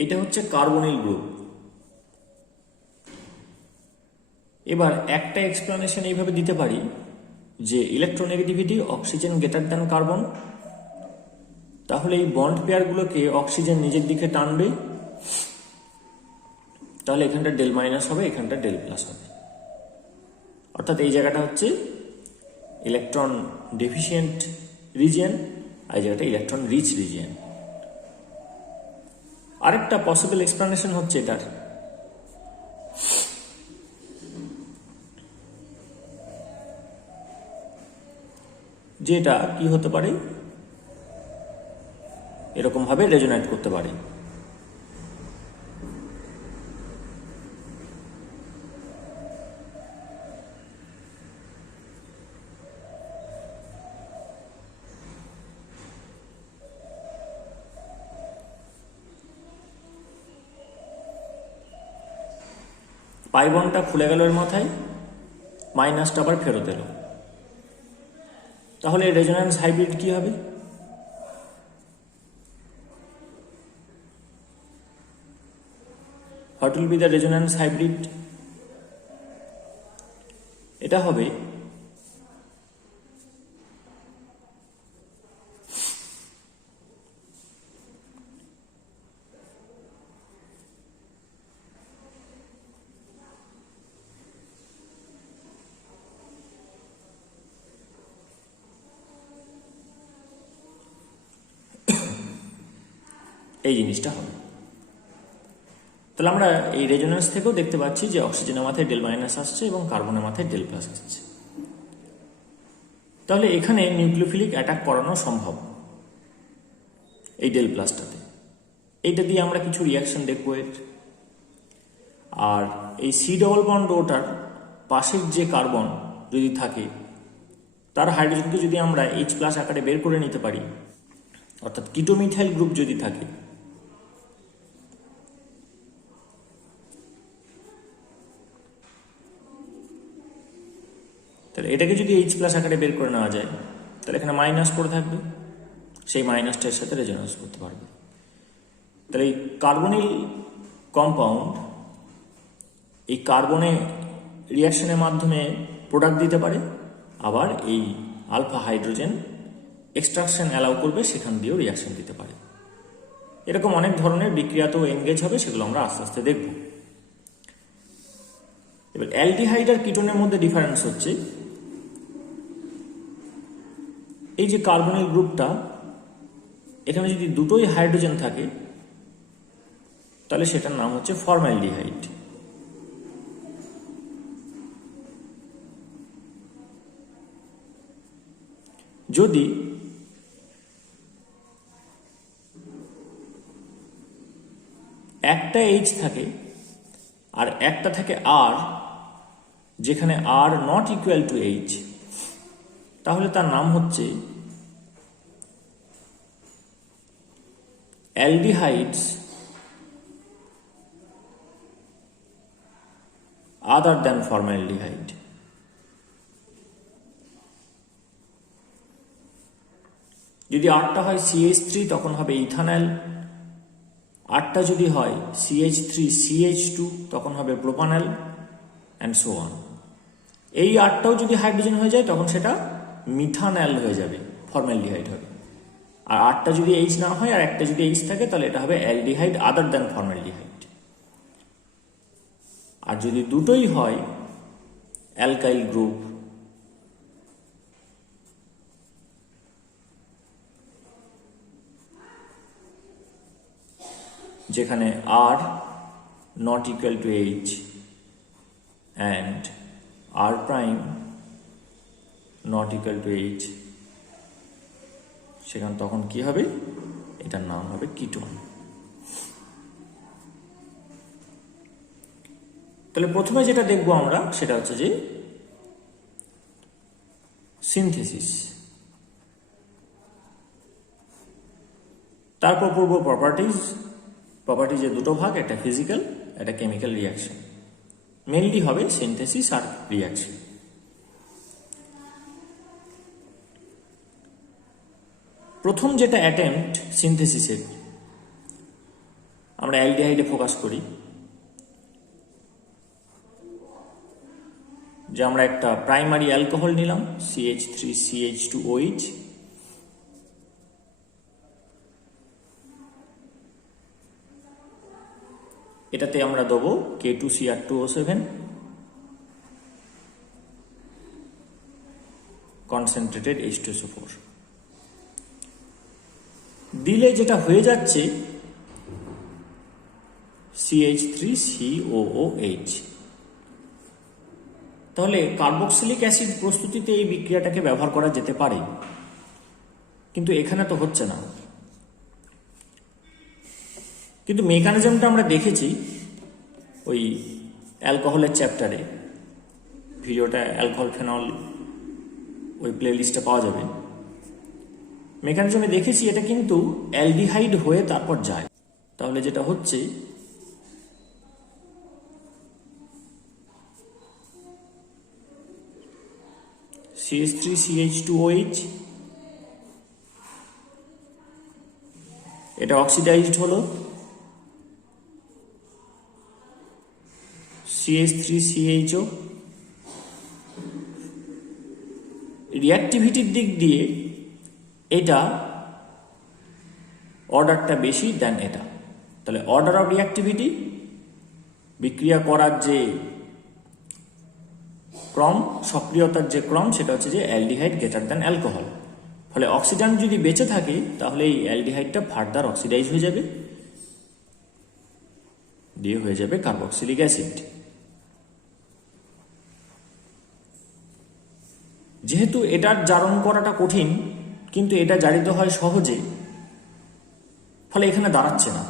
এইটা হচ্ছে carbonyl group. এবার একটা এক্সপ্লানেশন এইভাবে দিতে পারি যে electronegativity oxygen greater than carbon, তাহলে এই বন্ড পেয়ারগুলোকে অক্সিজেন নিজের দিকে টানবে, তাহলে এখানটা ডেল মাইনাস হবে, এখানটা ডেল প্লাস হবে। অর্থাৎ এই জায়গাটা হচ্ছে ইলেকট্রন ডেফিসিয়েন্ট রিজিয়ন, আর এই জায়গাটা ইলেকট্রন রিচ রিজিয়ন। আরেকটা পসিবল এক্সপ্লানেশন হচ্ছে এটার, যে এটা কি হতে পারে, এরকম ভাবে রেজোনেট করতে পারে। পাই বন্ডটা খুলে গেল এর মাথায়, মাইনাসটা আবার ফেরত এলো, তাহলে রেজোন্যান্স হাইব্রিড কি হবে? What will be the resonance hybrid? এটা হবে এই জিনিসটা হবে। তাহলে আমরা এই রেজোন্যান্স থেকেও দেখতে পাচ্ছি যে অক্সিজেনের মাথায় ডেল মাইনাস আসছে এবং কার্বনের মাথায় ডেল প্লাস আসছে। তাহলে এখানে নিউক্লিওফিলিক অ্যাটাক করানো সম্ভব এই ডেল প্লাসটাতে। এইটা দিয়ে আমরা কিছু রিয়াকশন দেখবো এর। আর এই সি ডবল বন্ড ওটার পাশের যে কার্বন যদি থাকে, তার হাইড্রোজেনকে যদি আমরা এইচ প্লাস আকারে বের করে নিতে পারি, অর্থাৎ কিটোমিথাইল গ্রুপ যদি থাকে, তাহলে এটাকে যদি এইচ প্লাস আকারে বের করে নেওয়া যায়, তাহলে এখানে মাইনাস পড়ে থাকবে, সেই মাইনাসটার সাথে রেজোনেন্স করতে পারবে। তাহলে এই কার্বনিল কম্পাউন্ড এই কার্বনে রিয়াকশনের মাধ্যমে প্রোডাক্ট দিতে পারে, আবার এই আলফা হাইড্রোজেন এক্সট্রাকশন অ্যালাউ করবে, সেখান দিয়েও রিয়াকশন দিতে পারে। এরকম অনেক ধরনের বিক্রিয়াতেও এনগেজ হবে, সেগুলো আমরা আস্তে আস্তে দেখব। এবার অ্যালডিহাইড আর কিটোনের মধ্যে ডিফারেন্স হচ্ছে এই যে কার্বনিল গ্রুপটা, এখানে যদি দুটোই হাইড্রোজেন থাকে তাহলে সেটার নাম হচ্ছে ফর্মালডিহাইড। যদি একটা এইচ থাকে আর একটা থাকে আর, যেখানে R not equal to H, তাহলে তার নাম হচ্ছে অ্যালডিহাইডস আদার দ্যান ফর্মালডিহাইড। যদি আরটা হয় CH3 তখন হবে ইথানল, আরটা যদি হয় CH3CH2 তখন হবে প্রোপানল, অ্যান্ড সো অন। এই আরটাও যদি হাইড্রোজেন হয়ে যায় তখন সেটা মিথানল হয়ে যাবে, ফর্মালডিহাইড হবে। আর আরটা যদি এইচ না হয় আর একটা যদি এইচ থাকে তাহলে এটা হবে অ্যালডিহাইড আদার দ্যান ফর্মালডিহাইড। আর যদি দুটোই হয় অ্যালকাইল গ্রুপ, যেখানে R not equal to H and R prime not equal to H, সেখানে তখন কি হবে, এটার নাম হবে কিটোন। তাহলে প্রথমে যেটা দেখবো আমরা সেটা হচ্ছে যে সিনথেসিস, তারপর পড়বো প্রপার্টিজ। প্রপার্টিজের দুটো ভাগ, একটা ফিজিক্যাল, একটা কেমিক্যাল রিয়াকশন। মেনলি হবে সিনথেসিস আর রিয়াকশন। প্রথম যেটা অ্যাটেম্পট সিনথেসিসের, আমরা অ্যালডিহাইডে ফোকাস করি, যে আমরা একটা প্রাইমারি অ্যালকোহল নিলাম CH3CH2OH, এটাতে আমরা দেবো K2Cr2O7 কনসেন্ট্রেটেড H2SO4, দিলে যেটা হয়ে যাচ্ছে CH3COOH। তাহলে কার্বক্সিলিক অ্যাসিড প্রস্তুতিতে এই বিক্রিয়াটাকে ব্যবহার করা যেতে পারে, কিন্তু এখানে তো হচ্ছে না। কিন্তু মেকানিজমটা আমরা দেখেছি ওই অ্যালকোহলের চ্যাপ্টারে, ভিডিওটা অ্যালকোহল ফেনল ওই প্লে লিস্টে পাওয়া যাবে। মেকানিজমে দেখেছি এটা কিন্তু অ্যালডিহাইড হয়ে তারপর যায়। তাহলে যেটা হচ্ছে CH3CH2OH, এটা অক্সিডাইজড হলো CH3CHO। রিঅ্যাক্টিভিটির দিক দিয়ে এটা অর্ডারটা বেশি দেন এটা। তাহলে অর্ডার অফ রিঅ্যাক্টিভিটি, বিক্রিয়া করার যে ক্রম, সক্রিয়তার যে ক্রম, সেটা হচ্ছে যে অ্যালডিহাইড গ্রেটার দ্যান অ্যালকোহল। ফলে অক্সিজেন যদি বেঁচে থাকে তাহলে এই অ্যালডিহাইডটা ফার্দার অক্সিডাইজ হয়ে যাবে, দিয়ে হয়ে যাবে কার্বক্সিলিক অ্যাসিড। যেহেতু এটার জারণ করাটা কঠিন কিন্তু এটা জারিত হয় সহজে, ফলে এখানে দাঁড়াচ্ছে না।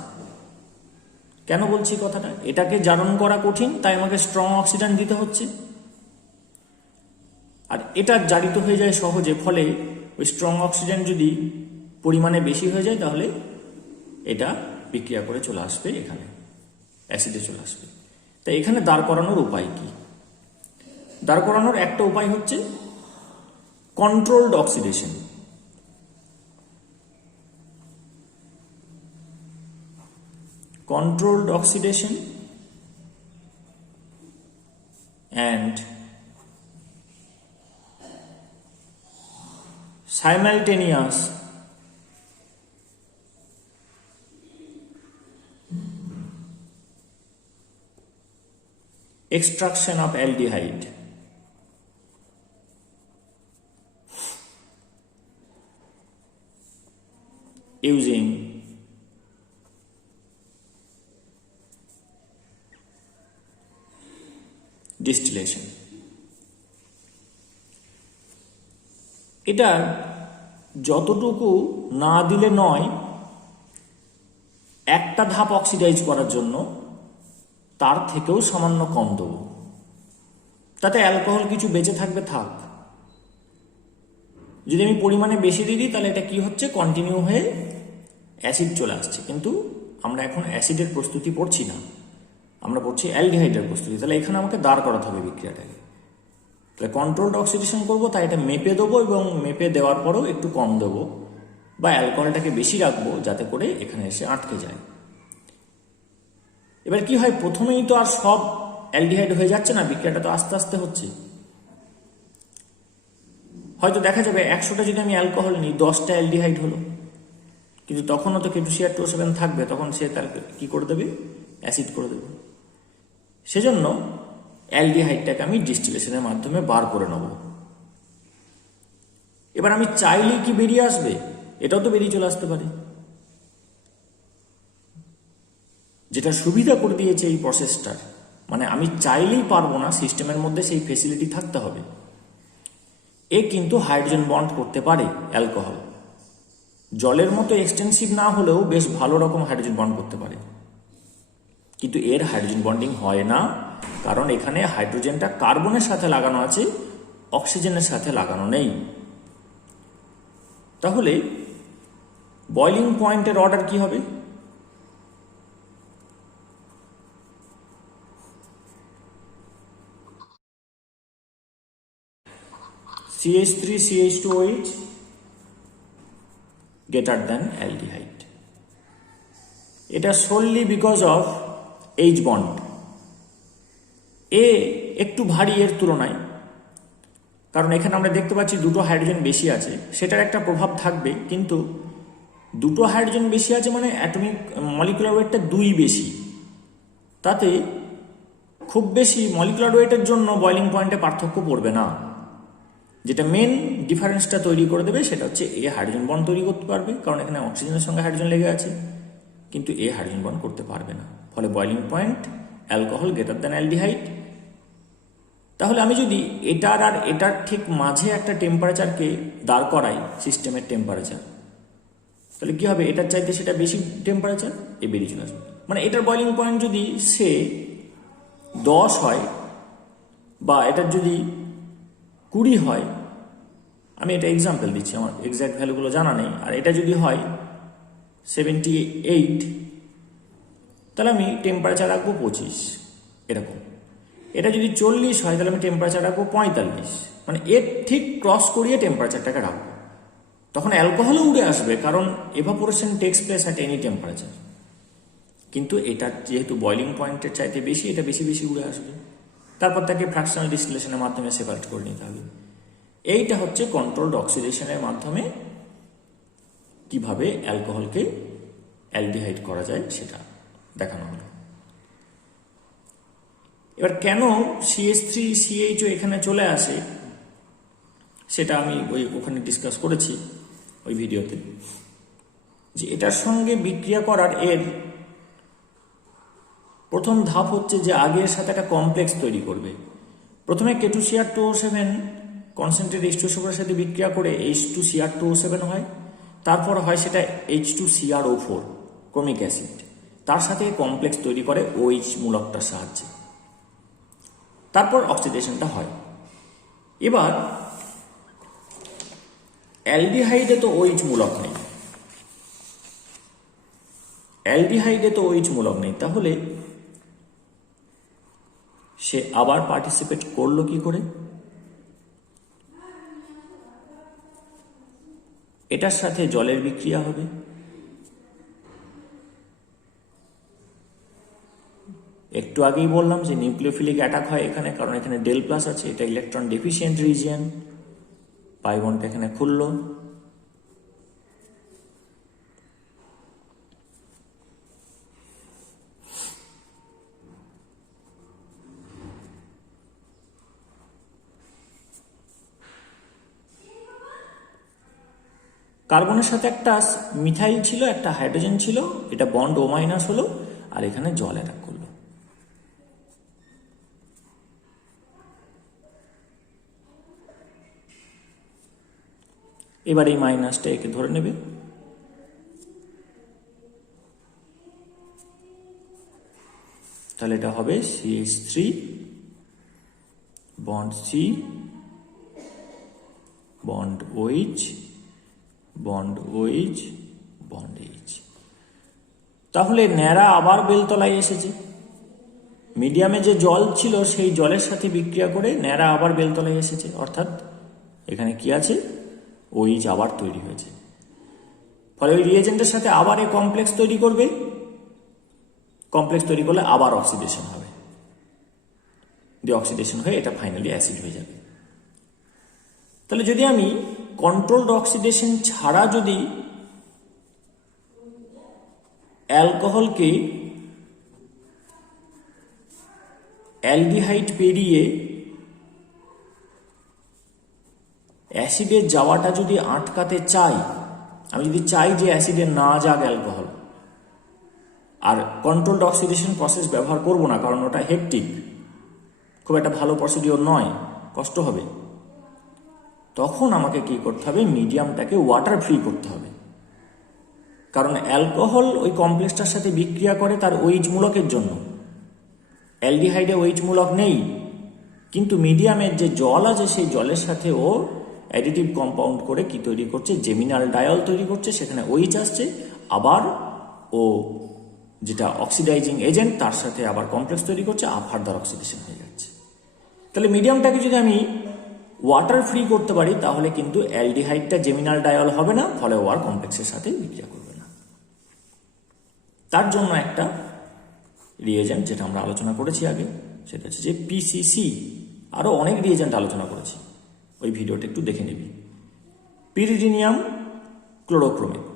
কেন বলছি কথাটা? এটাকে জারণ করা কঠিন, তাই আমাকে স্ট্রং অক্সিজেন দিতে হচ্ছে, আর এটা জারিত হয়ে যায় সহজে। ফলে ওই স্ট্রং অক্সিজেন যদি পরিমাণে বেশি হয়ে যায় তাহলে এটা বিক্রিয়া করে চলে আসবে, এখানে অ্যাসিডে চলে আসবে। তাই এখানে দাঁড় করানোর উপায় কি? দাঁড় করানোর একটা উপায় হচ্ছে controlled oxidation. controlled oxidation and simultaneous extraction of aldehyde using distillation. এটা যতটুকু না দিলে নয়, একটা ধাপ অক্সিডাইজ করার জন্য তার থেকেও সামান্য কম দেব, তাতে অ্যালকোহল কিছু বেঁচে থাকবে, থাক। যদি আমি পরিমাণে বেশি দিয়ে দিই তাহলে এটা কি হচ্ছে, কন্টিনিউ হয়ে অ্যাসিড চলে আসছে। কিন্তু আমরা এখন অ্যাসিডের প্রস্তুতি পড়ছি না, আমরা পড়ছি অ্যালডিহাইডের প্রস্তুতি। তাহলে এখানে আমাকে দাঁড় করাতে হবে বিক্রিয়াটাকে। তাহলে কন্ট্রোলড অক্সিডেশন করবো, তাই এটা মেপে দেবো এবং মেপে দেওয়ার পরেও একটু কম দেবো বা অ্যালকোহলটাকে বেশি রাখবো যাতে করে এখানে এসে আটকে যায়। এবার কি হয়, প্রথমেই তো আর সব অ্যালডিহাইড হয়ে যাচ্ছে না, বিক্রিয়াটা তো আস্তে আস্তে হচ্ছে। হয়তো দেখা যাবে 100টা যদি আমি অ্যালকোহল নিই, 10টা অ্যালডিহাইড হলো, কিন্তু তখনও তো K2Cr2O7 থাকবে, তখন সে তার কি করে দেবে, অ্যাসিড করে দেবে। সেজন্য অ্যালডিহাইডটাকে আমি ডিস্টিলেশনের মাধ্যমে বার করে নেব। এবার আমি চাইলেই কি বেরিয়ে আসবে? এটাও তো বেরিয়ে চলে আসতে পারে। যেটা সুবিধা করে দিয়েছে এই প্রসেসটার, মানে আমি চাইলেই পারবো না, সিস্টেমের মধ্যে সেই ফেসিলিটি থাকতে হবে। এ কিন্তু হাইড্রোজেন বন্ড করতে পারে অ্যালকোহল, জলের মতো এক্সটেন্সিভ না হলেও বেশ ভালো রকম হাইড্রোজেন বন্ড করতে পারে। কিন্তু এর হাইড্রোজেন বন্ডিং হয় না, কারণ এখানে হাইড্রোজেনটা কার্বনের সাথে লাগানো আছে, অক্সিজেনের সাথে লাগানো নেই। তাহলে বয়লিং পয়েন্টের অর্ডার কি হবে? CH3CH2OH greater than aldehyde. এটা solely because of H bond. এ একটু ভারী এর তুলনায়, কারণ এখানে আমরা দেখতে পাচ্ছি দুটো হাইড্রোজেন বেশি আছে, সেটার একটা প্রভাব থাকবে। কিন্তু দুটো হাইড্রোজেন বেশি আছে মানে অ্যাটমিক মলিকুলার ওয়েটটা 2 বেশি, তাতে খুব বেশি মলিকুলার ওয়েটের জন্য বয়লিং পয়েন্টে পার্থক্য পড়বে না। যেটা মেন ডিফারেন্সটা তৈরি করে দেবে সেটা হচ্ছে এ হাইড্রোজেন বন্ড তৈরি করতে পারবে, কারণ এখানে অক্সিজেনের সঙ্গে হাইড্রোজেন লেগে আছে, কিন্তু এ হাইড্রোজেন বন্ড করতে পারবে না। ফলে boiling point alcohol greater than aldehyde. তাহলে আমি যদি এটার আর এটার ঠিক মাঝে একটা টেম্পারেচারকে দাঁড় করাই, সিস্টেমের টেম্পারেচার, তাহলে কি হবে? এটার চাইতে সেটা বেশি টেম্পারেচার, এ বেরিয়ে চলে আসবে। মানে এটার বয়লিং পয়েন্ট যদি সে 10 হয় বা এটার যদি 20 হয়, আমি এটা এক্সাম্পল দিচ্ছি, আমার এক্স্যাক্ট ভ্যালুগুলো জানা নেই, আর এটা যদি হয় 78, তাহলে আমি টেম্পারেচার রাখবো 25 এরকম। এটা যদি 40 হয় তাহলে আমি টেম্পারেচার রাখবো 45, মানে এর ঠিক ক্রস করিয়ে টেম্পারেচারটাকে রাখবো। তখন অ্যালকোহলও উড়ে আসবে, কারণ evaporation takes place at any temperature. কিন্তু এটা যেহেতু বয়লিং পয়েন্টের চাইতে বেশি, এটা বেশি বেশি উড়ে আসবে। তারপর তাকে ফ্র্যাকশনাল ডিস্টিলেশনের মাধ্যমে সেপারেট করে নিতে হবে। এইটা হচ্ছে কন্ট্রোলড অক্সিডেশনের মাধ্যমে কিভাবে অ্যালকোহলকে অ্যালডিহাইড করা যায় সেটা দেখানো হলো। এবার কেন CH3CHO এখানে চলে আসে সেটা আমি ওখানে ডিসকাস করেছি ওই ভিডিওতে, যে এটার সঙ্গে বিক্রিয়া করার এর প্রথম ধাপ হচ্ছে যে আগের সাথে একটা কমপ্লেক্স তৈরি করবে। প্রথমে K2Cr2O7 কনসেন্ট্রেট H2SO4 সাথে বিক্রিয়া করে H2Cr2O7 হয়, তারপর হয় সেটা H2CrO4 ক্রোমিক অ্যাসিড, তার সাথে কমপ্লেক্স তৈরি করে OH মূলকটার সাহায্যে, তারপর অক্সিডেশনটা হয়। এবার অ্যালডিহাইডে তো OH মূলক নেই, তাহলে সে আবার পার্টিসিপেট করলো কি করে? এটার সাথে জলের বিক্রিয়া হবে, একটু আগেই বললাম যে নিউক্লিওফিলিক অ্যাটাক হয় এখানে, কারণ এখানে ডেল প্লাস আছে, এটা ইলেকট্রন ডেফিসিয়েন্ট রিজিয়ন, পাই বন্ডটা এখানে খুললো। কার্বনের সাথে একটা মিথাইল ছিল, একটা হাইড্রোজেন ছিল, এটা বন্ড O- হলো, আর এখানে জল অ্যাটাক করলো। এবার এই মাইনাসটা একে ধরে নেবে, তাহলে এটা হবে CH3 bond C bond OH bond OH bond H। তাহলে ন্যাড়া আবার বেলতলায় এসেছে। মিডিয়ামে যে জল ছিল সেই জলের সাথে বিক্রিয়া করে ন্যাড়া আবার বেলতলায় এসেছে, অর্থাৎ এখানে কি আছে? OH আবার তৈরি হয়েছে। ফলে ওই রিয়েজেন্টের সাথে আবার এই কমপ্লেক্স তৈরি করবে, কমপ্লেক্স তৈরি করলে আবার অক্সিডেশন হবে, দিয়ে অক্সিডেশন হয়ে এটা ফাইনালি অ্যাসিড হয়ে যাবে। তাহলে যদি আমি কন্ট্রোলড অক্সিডেশন ছাড়া যদি অ্যালকোহলকে অ্যালডিহাইড পেরিয়ে অ্যাসিডের যাওয়াটা যদি আটকাতে চাই, আমি যদি চাই যে অ্যাসিডে না যাক অ্যালকোহল, আর কন্ট্রোলড অক্সিডেশন প্রসেস ব্যবহার করব না, কারণ ওটা হেকটিক, খুব একটা ভালো প্রসিডিওর নয়, কষ্ট হবে, তখন আমাকে কি করতে হবে? মিডিয়ামটাকে ওয়াটার ফ্রি করতে হবে। কারণ অ্যালকোহল ওই কমপ্লেক্সটার সাথে বিক্রিয়া করে তার OH মূলকের জন্য, অ্যালডিহাইডে OH মূলক নেই, কিন্তু মিডিয়ামের যে জল আছে সেই জলের সাথে ও অ্যাডিটিভ কম্পাউন্ড করে কি তৈরি করছে? জেমিনাল ডায়ল তৈরি করছে, সেখানে OH আসছে, আবার ও যেটা অক্সিডাইজিং এজেন্ট তার সাথে আবার কমপ্লেক্স তৈরি করছে, ফার্দার অক্সিডেশন হয়ে যাচ্ছে। তাহলে মিডিয়ামটাকে যদি আমি ওয়াটার ফ্রি করতে পারি তাহলে কিন্তু অ্যালডিহাইডটা জেমিনাল ডায়ল হবে না, ফলে ও আর কমপ্লেক্সের সাথে বিক্রিয়া করবে না। তার জন্য একটা রিয়েজেন্ট যেটা আমরা আলোচনা করেছি আগে, সেটা হচ্ছে যে পিসিসি। আরও অনেক রিয়েজেন্ট আলোচনা করেছি, ওই ভিডিওটা একটু দেখে নিবি। পিরিডিনিয়াম ক্লোরোক্রোমেট,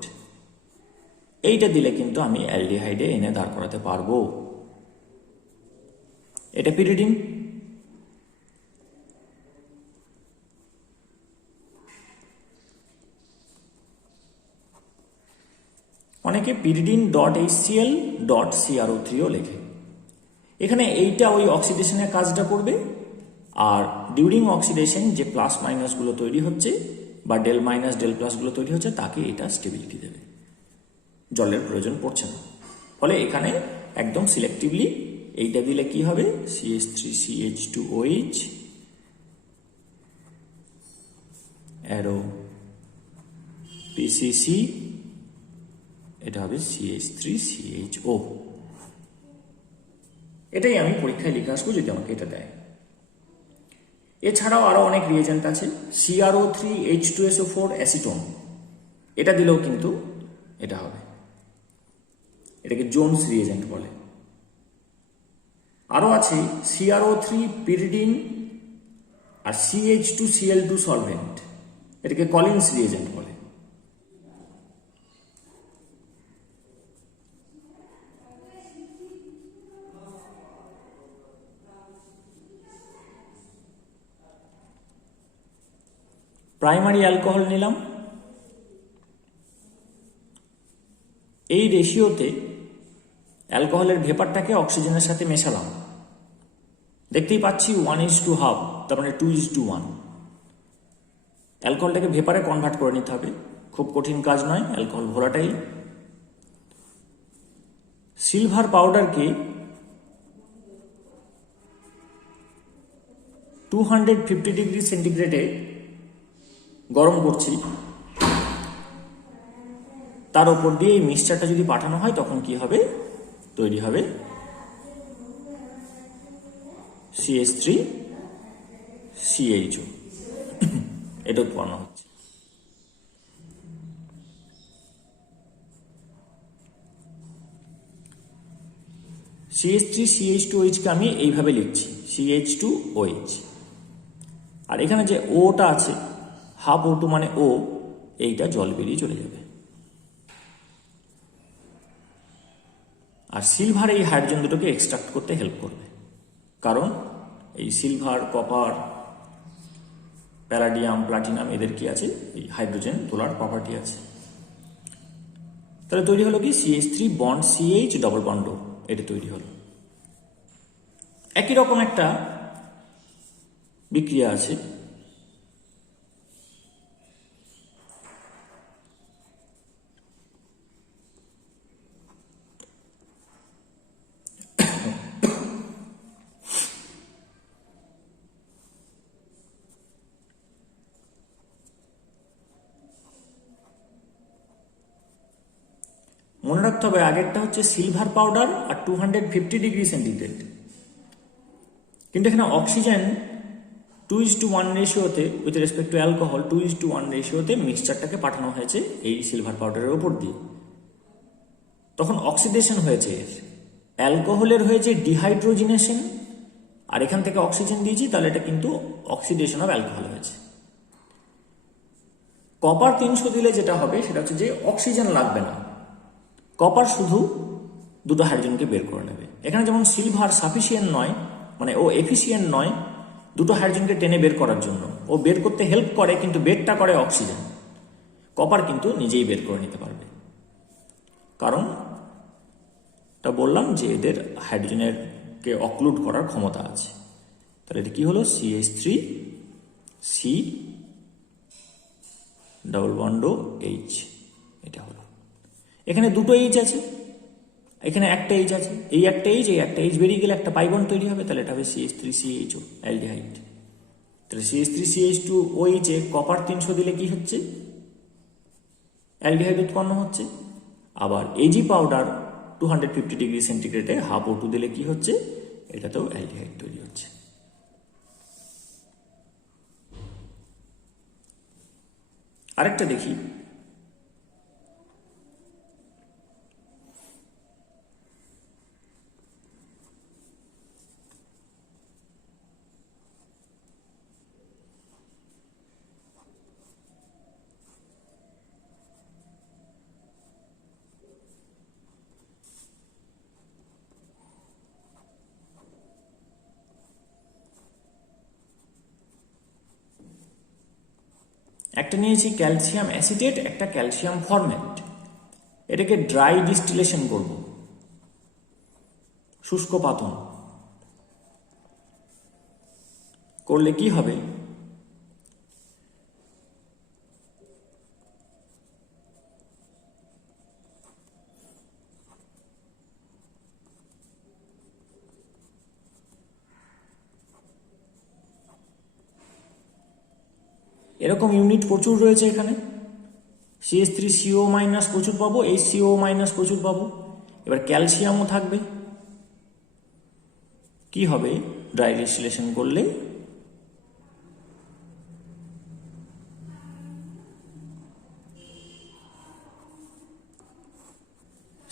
এইটা দিলে কিন্তু আমি অ্যালডিহাইডে এনে দাঁড় করাতে পারবো। এটা পিরিডিন। অনেকে পিরিডিন ডট HCl ডট CrO3ও লেখে। এখানে এইটা ওই অক্সিডেশনের কাজটা করবে, আর ডিউরিং অক্সিডেশন যে প্লাস মাইনাসগুলো তৈরি হচ্ছে বা ডেল মাইনাস ডেল প্লাসগুলো তৈরি হচ্ছে তাকে এটা স্টেবিলিটি দেবে, জলের প্রয়োজন পড়ছে না। ফলে এখানে একদম সিলেক্টিভলি এইটা দিলে কি হবে, CH3CH2OH অ্যারো PCC, এটা হবে CH3CHO। এটাই আমি পরীক্ষায় লিখে আসবো যদি আমাকে এটা দেয়। এছাড়াও আরো অনেক রিয়েজেন্ট আছে। CrO3H2SO4 অ্যাসিটোন, এটা দিলেও কিন্তু এটা হবে, এটাকে জোনস রিয়েজেন্ট বলে। আরো আছে CrO3 পিরিডিন আর CH2Cl2 সলভেন্ট, এটাকে কলিন্স রিয়েজেন্ট বলে। প্রাইমারি অ্যালকোহল নিলাম, এই রেশিওতে অ্যালকোহলের ভেপারটাকে অক্সিজেনের সাথে মেশালাম, দেখতেই পাচ্ছি 1:1/2, তার মানে 2:1। অ্যালকোহলটাকে ভেপারে কনভার্ট করে নিতে হবে, খুব কঠিন কাজ নয়, অ্যালকোহল ভোলাটাইল। সিলভার পাউডারকে 250 ডিগ্রি সেন্টিগ্রেডে গরম করছি, তার উপর দিয়ে এই মিক্সচারটা যদি পাঠানো হয় তখন কি হবে, তৈরি হবে CH3CHO, এটা উৎপন্ন হচ্ছে। CH3CH2OH কে আমি এইভাবে লিখছি, CH2OH। আর এখানে যে ওটা আছে, হাফ O2 মানে ও, এইটা জল বেরিয়ে চলে যাবে। আর সিলভার এই হাইড্রোজেন দুটোকে এক্সট্রাক্ট করতে হেল্প করবে, কারণ এই সিলভার, কপার, প্যালাডিয়াম, প্লাটিনাম এদের কি আছে, এই হাইড্রোজেন তোলার প্রপার্টি আছে। তাহলে তৈরি হলো কি CH3 bond CH double bond O, এটা তৈরি হলো। একই রকম একটা বিক্রিয়া আছে মনে রাখতে হবে, আগেরটা হচ্ছে সিলভার পাউডার আর 250 ডিগ্রি সেন্টিগ্রেড, কিন্তু এখানে অক্সিজেন 2:1 রেশিওতে উইথ রেসপেক্ট টু অ্যালকোহল 2:1 রেশিওতে মিক্সচারটাকে পাঠানো হয়েছে এই সিলভার পাউডারের ওপর দিয়ে। তখন অক্সিডেশন হয়েছে, অ্যালকোহলের হয়েছে ডিহাইড্রোজিনেশন, আর এখান থেকে অক্সিজেন দিয়েছি, তাহলে এটা কিন্তু অক্সিডেশন অফ অ্যালকোহল হয়েছে। কপার 300 দিলে যেটা হবে সেটা হচ্ছে যে অক্সিজেন লাগবে না, কপার শুধু দুটো হাইড্রোজেনকে বের করে নেবে। এখানে যেমন সিলভার সাফিসিয়েন্ট নয়, মানে ও এফিসিয়েন্ট নয় দুটো হাইড্রোজেনকে টেনে বের করার জন্য, ও বের করতে হেল্প করে কিন্তু বেরটা করে অক্সিজেন। কপার কিন্তু নিজেই বের করে নিতে পারবে, কারণ তা বললাম যে এদের হাইড্রোজেনের কে অক্লুড করার ক্ষমতা আছে। তাহলে এটা কি হলো, CH3C ডবল বন্ড H, এটা হলো। এখানে দুটো H আছে, এখানে একটা H আছে, এই একটা H এই একটা H বেরিয়ে গেলে একটা পাইবন তৈরি হবে, তাহলে এটা হবে CH3CHO অ্যালডিহাইড। তাহলে CH3CH2OH এ কপার 300 দিলে কি হচ্ছে, অ্যালডিহাইড উৎপন্ন হচ্ছে। আবার AG পাউডার 250 ডিগ্রি সেন্টিগ্রেডে হাফ O2 দিলে কি হচ্ছে, এটাতেও অ্যালডিহাইড তৈরি হচ্ছে। আরেকটা দেখি, একটা নিয়েছি ক্যালসিয়াম অ্যাসিটেট, একটা ক্যালসিয়াম ফরমেট। এটাকে ড্রাই ডিস্টিলেশন করব, শুষ্ক পাতন করলে কি হবে, এরকম ইউনিট প্রচুর রয়েছে এখানে। CH3CO মাইনাস প্রচুর পাবো, HCO মাইনাস প্রচুর পাবো। এবার ক্যালসিয়ামও থাকবে। কি হবে ড্রাই ডিস্টিলেশন করলে,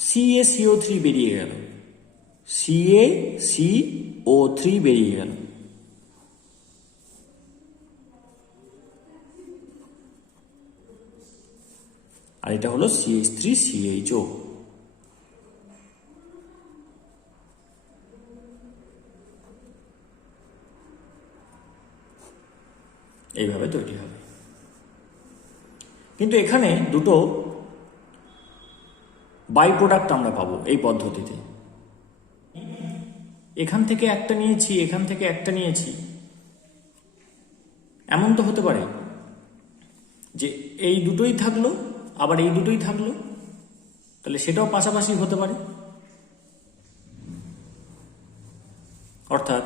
CaCO3 বেরিয়ে গেল, CaCO3 বেরিয়ে গেল। আর এটা হলো CH3CHO। এইভাবে তৈরি হবে। কিন্তু এখানে দুটো বাই প্রোডাক্ট আমরা পাবো এই পদ্ধতিতে। এখান থেকে একটা নিয়েছি, এখান থেকে একটা নিয়েছি, এমন তো হতে পারে যে এই দুটোই থাকলো আবার এই দুটোই থাকলো, তাহলে সেটাও পাশাপাশি হতে পারে। অর্থাৎ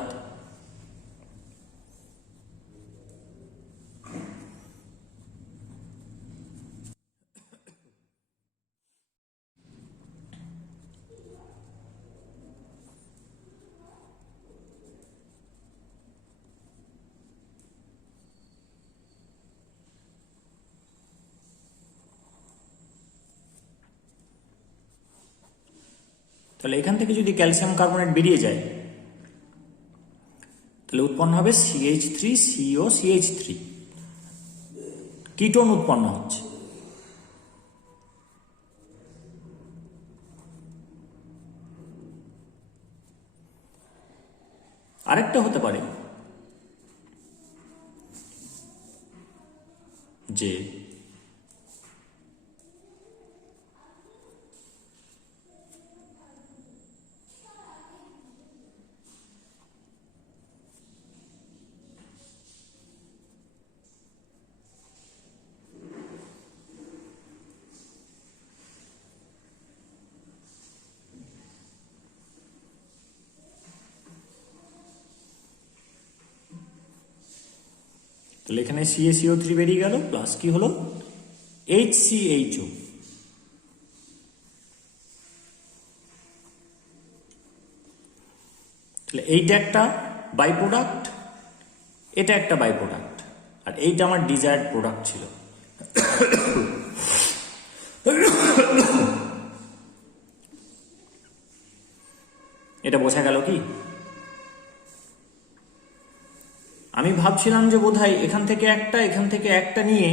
তাহলে এখান থেকে যদি ক্যালসিয়াম কার্বনেট বেরিয়ে যায়, তাহলে উৎপন্ন হবে CH3COCH3, কিটোন উৎপন্ন হচ্ছে। আরেকটা হতে পারে যে তাহলে এখানে CaCO3 বেরিয়ে গেল, প্লাস কি হলো HCHO। তাহলে এইটা একটা বাই প্রোডাক্ট, এটা একটা বাই প্রোডাক্ট, আর এইটা আমার ডিজায়ার্ড প্রোডাক্ট ছিল। এটা বোঝা গেল কি? আমি ভাবছিলাম যে বোধহয় এখান থেকে একটা, এখান থেকে একটা নিয়ে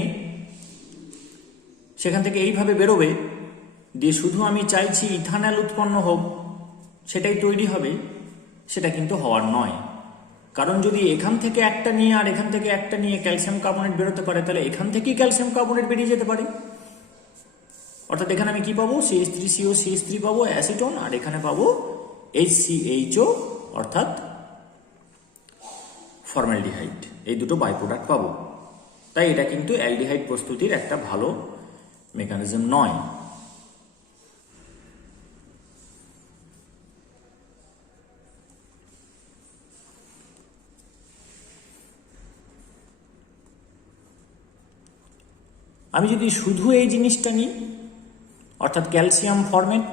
সেখান থেকে এইভাবে বেরোবে, দিয়ে শুধু আমি চাইছি ইথানল উৎপন্ন হোক, সেটাই তৈরি হবে। সেটা কিন্তু হওয়ার নয়। কারণ যদি এখান থেকে একটা নিয়ে আর এখান থেকে একটা নিয়ে ক্যালসিয়াম কার্বনেট বেরোতে পারে, তাহলে এখান থেকেই ক্যালসিয়াম কার্বনেট বেরিয়ে যেতে পারে। অর্থাৎ এখানে আমি কি পাবো, CH3COCH3 পাবো অ্যাসিটোন, আর এখানে পাবো HCHO অর্থাৎ ফর্মালডিহাইড। এই দুটো বাই প্রোডাক্ট পাবো। তাই এটা কিন্তু অ্যালডিহাইড প্রস্তুতির একটা ভালো মেকানিজম নয়। আমি যদি শুধু এই জিনিসটা নিই, অর্থাৎ ক্যালসিয়াম ফরমেট,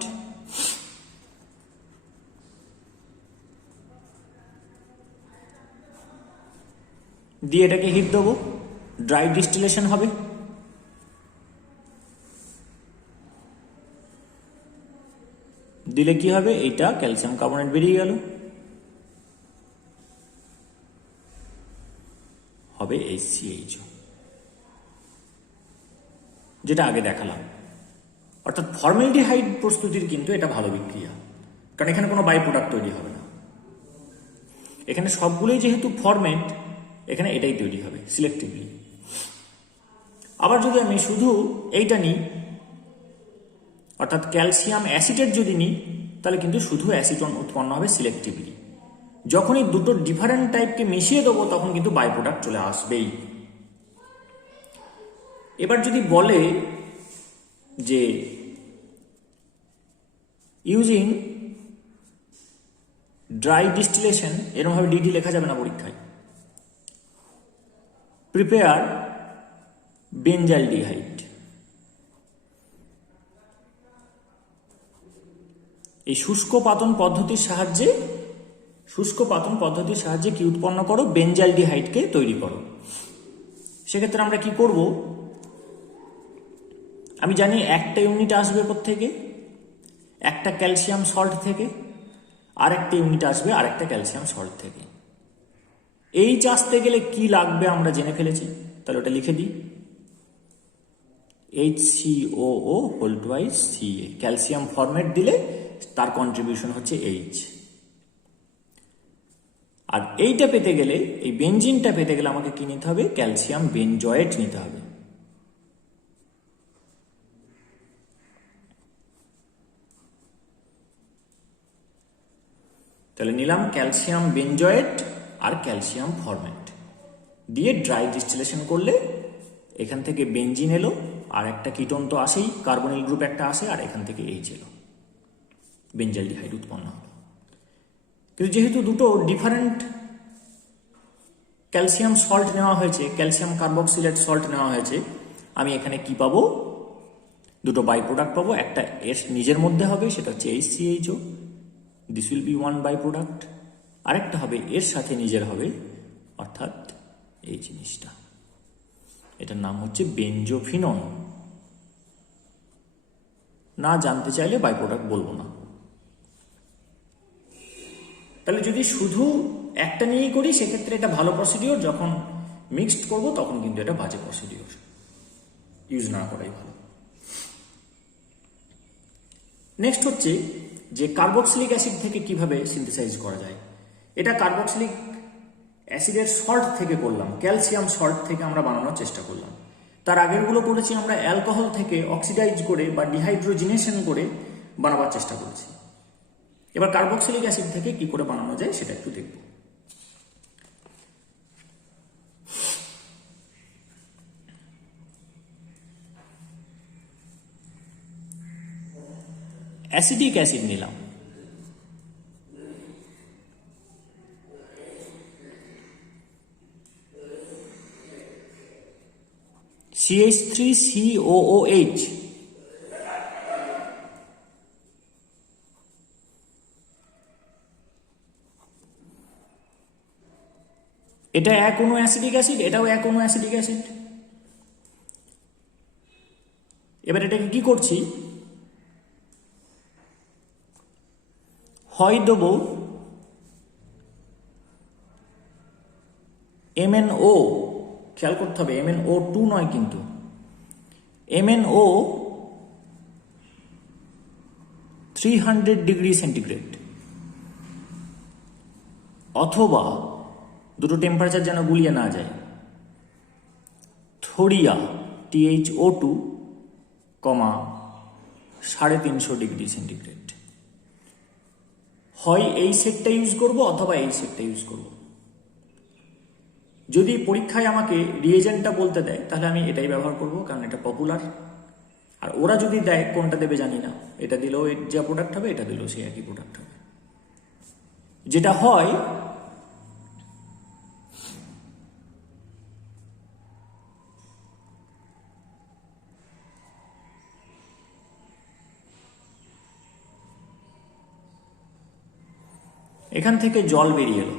দিয়ে এটাকে হিট দেবো, ড্রাই ডিস্টিলেশন হবে। দিলে কি হবে, এইটা ক্যালসিয়াম কার্বনেট বেরিয়ে গেল, হবে HCHO, যেটা আগে দেখালাম। অর্থাৎ ফর্মালডিহাইড প্রস্তুতির কিন্তু এটা ভালো বিক্রিয়া, কারণ এখানে কোনো বাই প্রোডাক্ট তৈরি হবে না। এখানে সবগুলোই যেহেতু ফরমেট, এখানে এটাই তৈরি হবে সিলেক্টিভলি। আবার যদি আমি শুধু এইটা নিই, অর্থাৎ ক্যালসিয়াম অ্যাসিটেট যদি নিই, তাহলে কিন্তু শুধু অ্যাসিটন উৎপন্ন হবে সিলেক্টিভলি। যখনই দুটো ডিফারেন্ট টাইপকে মিশিয়ে দেবো তখন কিন্তু বাই প্রোডাক্ট চলে আসবেই। এবার যদি বলে যে ইউজিং ড্রাই ডিস্টিলেশন, এরকমভাবে ডিডি লেখা যাবে না পরীক্ষায়, প্রিপেয়ার বেনজাইলডিহাইড, এই শুষ্ক পাতন পদ্ধতির সাহায্যে কি উৎপন্ন করো? বেনজাইলডিহাইডকে তৈরি করো। সেক্ষেত্রে আমরা কি করব? আমি জানি একটা ইউনিট আসবে থেকে একটা ক্যালসিয়াম সল্ট থেকে, আর একটা ইউনিট আসবে আরেকটা ক্যালসিয়াম সল্ট থেকে। এই আসতে গেলে কি লাগবে আমরা জেনে ফেলেছি, তাহলে ওটা লিখে দিই। HCOO whole twice CA, calcium formate দিলে তার কন্ট্রিবিউশন হচ্ছে H। আর এইটা পেতে গেলে, এই বেনজিনটা পেতে গেলে আমাকে কি নিতে হবে? ক্যালসিয়াম বেনজয়েট নিতে হবে। তাহলে নিলাম ক্যালসিয়াম বেনজয়েট আর ক্যালসিয়াম ফরম্যাট দিয়ে ড্রাই ডিস্টিলেশন করলে এখান থেকে বেনজিন এলো, আর একটা কিটোন তো আসেই, কার্বনিল গ্রুপ একটা আসে, আর এখান থেকে H এলো, বেনজাইলডিহাইড উৎপন্ন হলো। কিন্তু যেহেতু দুটো ডিফারেন্ট ক্যালসিয়াম সল্ট নেওয়া হয়েছে, ক্যালসিয়াম কার্বক্সিলেট সল্ট নেওয়া হয়েছে, আমি এখানে কি পাবো? দুটো বাই প্রোডাক্ট পাবো। একটা এর নিজের মধ্যে হবে, সেটা হচ্ছে HCHO, this will be one byproduct. আরেকটা হবে এর সাথে নিজের হবে, অর্থাৎ এই জিনিসটা, এটার নাম হচ্ছে বেনজোফিনন। না জানতে চাইলে বাই প্রোডাক্ট বলবো না। তাহলে যদি শুধু একটা নিয়েই করি সেক্ষেত্রে এটা ভালো প্রসিডিওর, যখন মিক্সড করব তখন কিন্তু এটা বাজে প্রসিডিওর, ইউজ না করাই ভালো। নেক্সট হচ্ছে যে কার্বক্সিলিক অ্যাসিড থেকে কিভাবে সিনথেসাইজ করা যায়। এটা কার্বক্সিলিক অ্যাসিডের সল্ট থেকে করলাম, ক্যালসিয়াম সল্ট থেকে আমরা বানানোর চেষ্টা করলাম। তার আগেরগুলো করেছি আমরা অ্যালকোহল থেকে অক্সিডাইজ করে বা ডিহাইড্রোজিনেশন করে বানাবার চেষ্টা করেছি। এবার কার্বক্সিলিক অ্যাসিড থেকে কি করে বানানো যায় সেটা একটু দেখব। অ্যাসিডিক অ্যাসিড নিলাম, CH3COOH, এটা এক অণু অ্যাসিডিক অ্যাসিড, এটাও এক অণু অ্যাসিডিক অ্যাসিড। এবার এটাকে কি করছি? হয় দেবো MnO, খেয়াল করতে হবে MnO2 নয় কিন্তু, MnO 300 ডিগ্রি সেন্টিগ্রেড, অথবা দুটো টেম্পারেচার যেন গুলিয়ে না যায়, থোরিয়া THO2, 350 ডিগ্রি সেন্টিগ্রেড। হয় এই সেটটা ইউজ করব অথবা এই সেটটা ইউজ করব। যদি পরীক্ষায় আমাকে রিয়েজেন্টটা বলতে দেয় তাহলে আমি এটাই ব্যবহার করব, কারণ এটা পপুলার। আর ওরা যদি দেয় কোনটা দেবে জানি না, এটা দিলেও যা প্রোডাক্ট হবে, এটা দিলেও সেই একই প্রোডাক্ট হবে। যেটা হয় এখান থেকে জল বেরিয়ে এলো,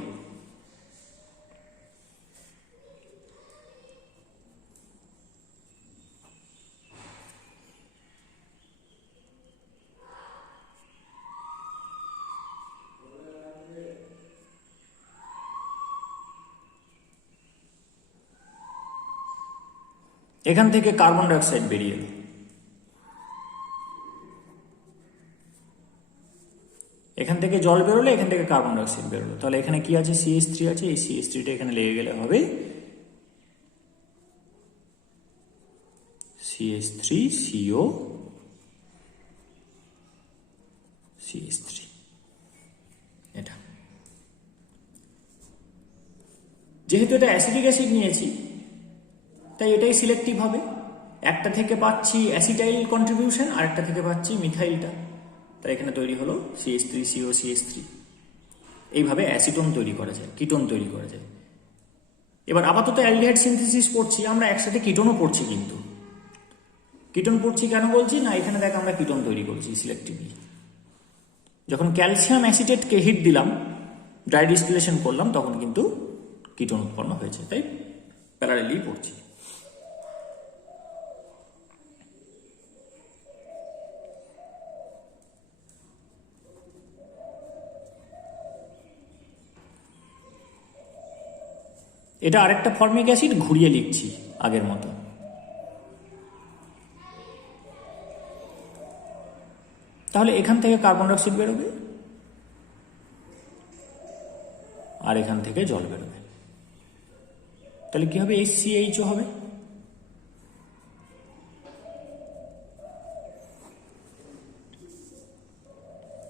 এখান থেকে কার্বন ডাইঅক্সাইড বেরিয়ে এলো, এখান থেকে জল বেরোলো, এখান থেকে কার্বন ডাইঅক্সাইড বেরোলো। তাহলে এখানে কি আছে? CH3 আছে, এই CH3টা এখানে লেগে গেলে হবে CH3CO CH3 এটা। যেহেতু এটা অ্যাসিডিক অ্যাসিড নিয়েছি তাই এটাই সিলেক্টিভ হবে। একটা থেকে পাচ্ছি অ্যাসিটাইল কন্ট্রিবিউশন আর একটা থেকে পাচ্ছি মিথাইলটা, তাই এখানে তৈরি হলো CH3CO CH3। এইভাবে অ্যাসিটোন তৈরি করা যায়, কিটোন তৈরি করা যায়। এবার আপাতত অ্যালডিহাইড সিনথেসিস পড়ছি, আমরা একসাথে কিটোনও পড়ছি। কিন্তু কিটোন পড়ছি কেন বলছি না, এখানে দেখ আমরা কিটোন তৈরি করছি সিলেক্টিভলি। যখন ক্যালসিয়াম অ্যাসিটেটকে হিট দিলাম, ড্রাই ডিস্টিলেশন করলাম, তখন কিন্তু কিটোন উৎপন্ন হয়েছে, তাই প্যারালেলি পড়ছি। এটা আরেকটা ফর্মিক অ্যাসিড, ঘুরিয়ে লিখছি আগের মতো। তাহলে এখান থেকে কার্বন ডাইঅক্সাইড বেরোবে আর এখান থেকে জল বেরোবে, তাহলে কি হবে, HCHO হবে।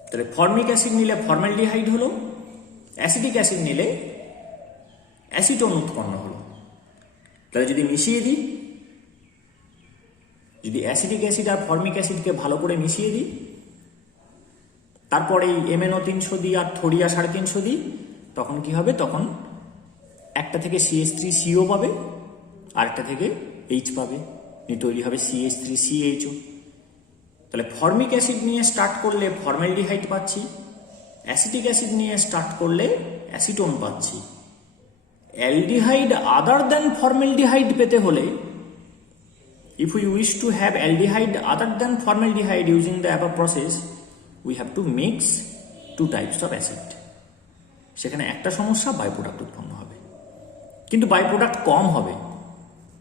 তাহলে ফর্মিক অ্যাসিড নিলে ফর্মালডিহাইড হলো, অ্যাসিডিক অ্যাসিড নিলে অ্যাসিটোন উৎপন্ন হলো। তাহলে যদি মিশিয়ে দিই, যদি অ্যাসিডিক অ্যাসিড আর ফর্মিক অ্যাসিডকে ভালো করে মিশিয়ে দিই, তারপরে এই MnO300 দিই আর থোরিয়া 350 দিই, তখন কি হবে, তখন একটা থেকে CH3CO পাবে আর একটা থেকে H পাবে, তৈরি হবে CH3CHO। তাহলে ফর্মিক অ্যাসিড নিয়ে স্টার্ট করলে ফর্মালডিহাইড পাচ্ছি, অ্যাসিটিক অ্যাসিড নিয়ে স্টার্ট করলে অ্যাসিটোন পাচ্ছি। অ্যালডিহাইড আদার দ্যান ফর্মালডিহাইড পেতে হলে, if we wish to have aldehyde other than formaldehyde using the above process, we have to mix two types of acid. সেখানে একটা সমস্যা, বাই প্রোডাক্ট উৎপন্ন হবে, কিন্তু বাই প্রোডাক্ট কম হবে,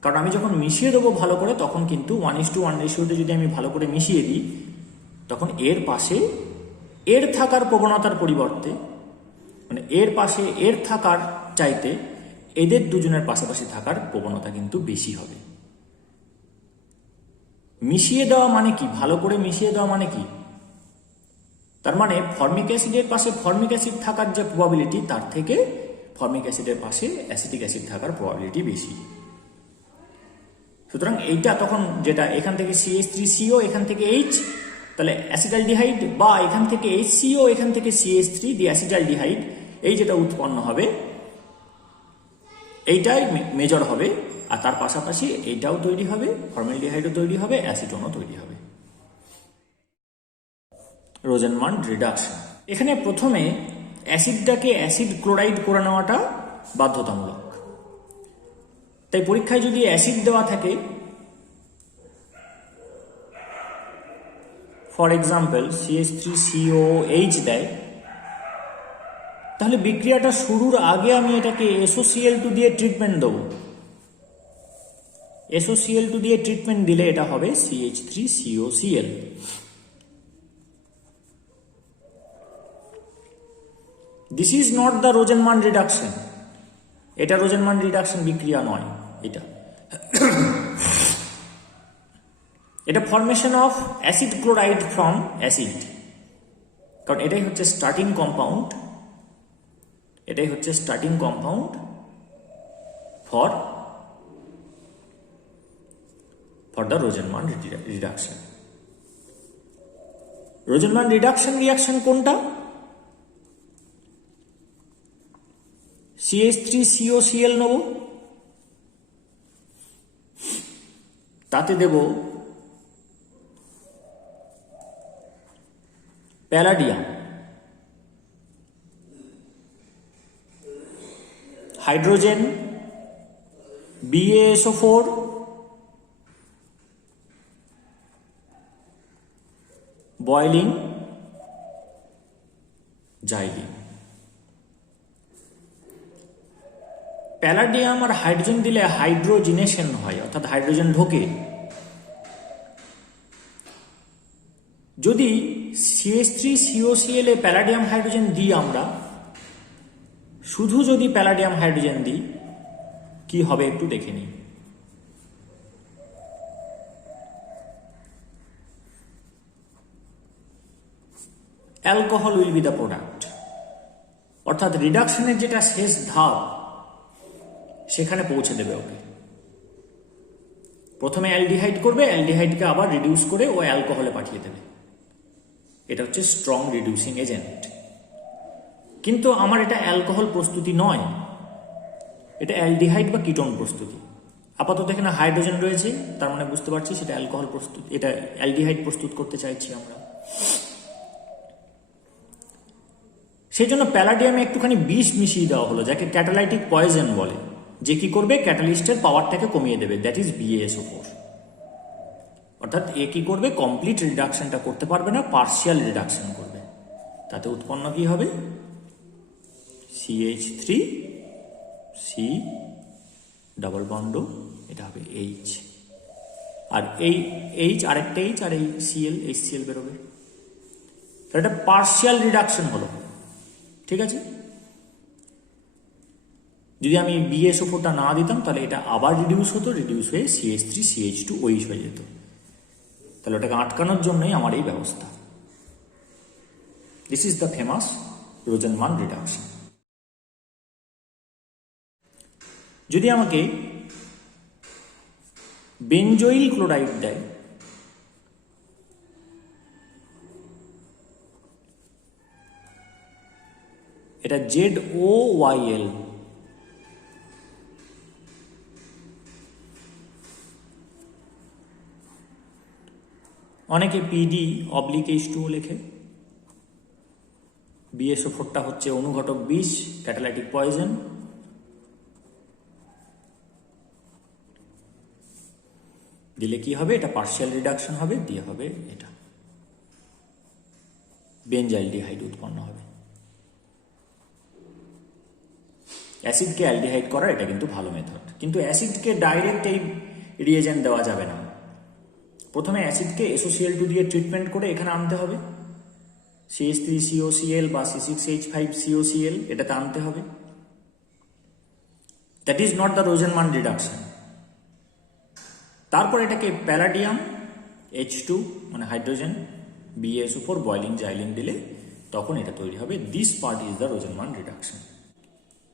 কারণ আমি যখন মিশিয়ে দেবো ভালো করে, তখন কিন্তু 1:1 রেশিওতে যদি আমি ভালো করে মিশিয়ে দিই, তখন এর পাশে এর থাকার প্রবণতার পরিবর্তে, মানে এর পাশে এর থাকার চাইতে এদের দুজনের পাশাপাশি থাকার প্রবণতা কিন্তু বেশি হবে। মিশিয়ে দেওয়া মানে কি, ভালো করে মিশিয়ে দেওয়া মানে কি, তার মানে ফর্মিক অ্যাসিডের পাশে ফর্মিক অ্যাসিড থাকার যে প্রবাবিলিটি, তার থেকে ফর্মিক অ্যাসিডের পাশে অ্যাসিটিক অ্যাসিড থাকার প্রবাবিলিটি বেশি। সুতরাং এইটা তখন যেটা এখান থেকে CH3CO এখান থেকে H, তাহলে অ্যাসিটালডিহাইড, বা এখান থেকে HCO এখান থেকে CH3 দি অ্যাসিটালডিহাইড, এই যেটা উৎপন্ন হবে এইটাই মেজর হবে, আর তার পাশাপাশি এইটাও তৈরি হবে, ফর্মালডিহাইডও তৈরি হবে, অ্যাসিটোনও তৈরি হবে। রোজেনমান রিডাকশন, এখানে প্রথমে অ্যাসিডটাকে অ্যাসিড ক্লোরাইড করে নেওয়াটা বাধ্যতামূলক। তাই পরীক্ষায় যদি অ্যাসিড দেওয়া থাকে, ফর এক্সাম্পল CH3COH দেয়, তাহলে বিক্রিয়াটা শুরুর আগে আমি এটাকে SOCl2 দিয়ে ট্রিটমেন্ট দেবো। SOCl2 দিয়ে ট্রিটমেন্ট দিলে এটা হবে CH3COCl। This is not the Rosenmund reduction, এটা রোজেনমান রিডাকশন বিক্রিয়া নয়, এটা এটা formation of acid chloride from acid, কারণ এটাই হচ্ছে স্টার্টিং কম্পাউন্ড, এটাই হচ্ছে starting compound for the Rosenmund reduction. Rosenmund reduction reaction কোনটা, CH3COCl নেব, তাতে দেব palladium, hydrogen, BaSO4, boiling, xylene. Palladium আর হাইড্রোজেন দিলে হাইড্রোজিনেশন হয়, অর্থাৎ হাইড্রোজেন ঢোকে। যদি CH3COCl এ প্যালাডিয়াম হাইড্রোজেন দিই আমরা, শুধু যদি প্যালাডিয়াম হাইড্রোজেন দিই, কি হবে একটু দেখে নিই। Alcohol will be the product. অর্থাৎ রিডাকশনের যেটা শেষ ধাপ সেখানে পৌঁছে দেবে ওকে। প্রথমে অ্যালডিহাইড করবে, অ্যালডিহাইডকে আবার রিডিউস করে ও অ্যালকোহলে পাঠিয়ে দেবে। এটা হচ্ছে স্ট্রং রিডিউসিং এজেন্ট। কিন্তু আমার এটা অ্যালকোহল প্রস্তুতি নয়, এটা অ্যালডিহাইড বা কিটোন প্রস্তুতি। আপাতত এখানে হাইড্রোজেন রয়েছে, তার মানে বুঝতে পারছি সেটা অ্যালকোহল প্রস্তুত, এটা অ্যালডিহাইড প্রস্তুত করতে চাইছি আমরা। সেই জন্য প্যালাডিয়ামে একটুখানি বিষ মিশিয়ে দেওয়া হলো, যাকে ক্যাটালাইটিক পয়জন বলে, যে কি করবে ক্যাটালিস্টের পাওয়ারটাকে কমিয়ে দেবে, দ্যাট ইজ BaSO4। অর্থাৎ এ কি করবে, কমপ্লিট রিডাকশনটা করতে পারবে না, পার্শিয়াল রিডাকশন করবে। তাতে উৎপন্ন কি হবে, CH3C ডাবল বন্ড, এটা হবে H, আর এই H আরেকটা H আর এই Cl, HCl বেরোবে। এটা পার্শিয়াল রিডাকশন হলো, ঠিক আছে। যদি আমি BaSO4টা না দিতাম তাহলে এটা আবার রিডিউস হতো, রিডিউস হয়ে CH3CH2OH হয়ে যেত। তাহলে ওটাকে আটকানোর জন্যই আমার এই ব্যবস্থা। This is the famous Rosenmund reduction. যদি আমাকে বেনজোইল ক্লোরাইড দেয়, এটা ZOYL, অনেকে PD/H2O লেখে। BaSO4টা হচ্ছে অনুঘটক বিষ, ক্যাটালাইটিক পয়জন। দিলে কি হবে, এটা পার্শিয়াল রিডাকশন হবে, দিয়ে হবে এটা বেনজাইলডিহাইড উৎপন্ন হবে। অ্যাসিডকে অ্যালডিহাইড করার এটা কিন্তু ভালো মেথড, কিন্তু অ্যাসিডকে ডাইরেক্ট এই রিয়েজেন্ট দেওয়া যাবে না। প্রথমে অ্যাসিডকে SOCl2 দিয়ে ট্রিটমেন্ট করে এখানে আনতে হবে, CH3COCl বা C6H5COCl এটাতে আনতে হবে। That is not the Rosenmund reduction. তারপর এটাকে প্যালাডিয়াম H2 মানে হাইড্রোজেন, BaSO4 বয়লিং জাইলিন দিলে তখন এটা তৈরি হবে। This part is the Rosenmund reduction.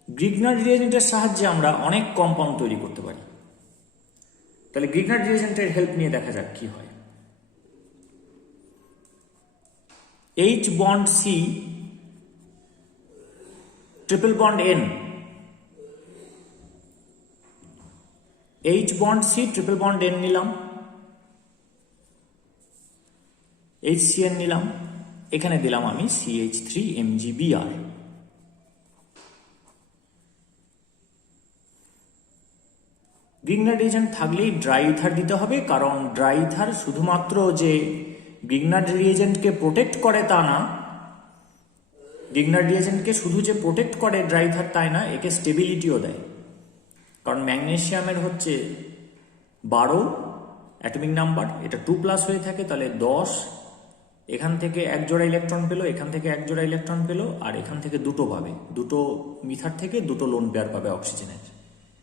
Grignard রিয়েজেন্টের সাহায্যে আমরা অনেক কম্পাউন্ড তৈরি করতে পারি। তাহলে গ্রিগনার রিয়েজেন্টের হেল্প নিয়ে দেখা যাক কি হয়। H bond C triple bond N, H bond C triple bond N নিলাম, HCN নিলাম, এখানে দিলাম আমি CH3MgBr। গ্রিগনার রিয়েজেন্ট থাকলেই ড্রাই ইথার দিতে হবে, কারণ ড্রাই ইথার শুধুমাত্র যে গ্রিগনার রিয়েজেন্টকে প্রোটেক্ট করে তা না, গ্রিগনার রিয়েজেন্টকে শুধু যে প্রোটেক্ট করে ড্রাই ইথার তাই না, একে স্টেবিলিটিও দেয়। কারণ ম্যাগনেসিয়ামের হচ্ছে 12 অ্যাটমিক নাম্বার, এটা 2+ হয়ে থাকে, তাহলে 10, এখান থেকে এক জোড়া ইলেকট্রন পেলো, এখান থেকে এক জোড়া ইলেকট্রন পেলো, আর এখান থেকে দুটো পাবে, দুটো মিথার থেকে দুটো লোন পেয়ার পাবে অক্সিজেনের।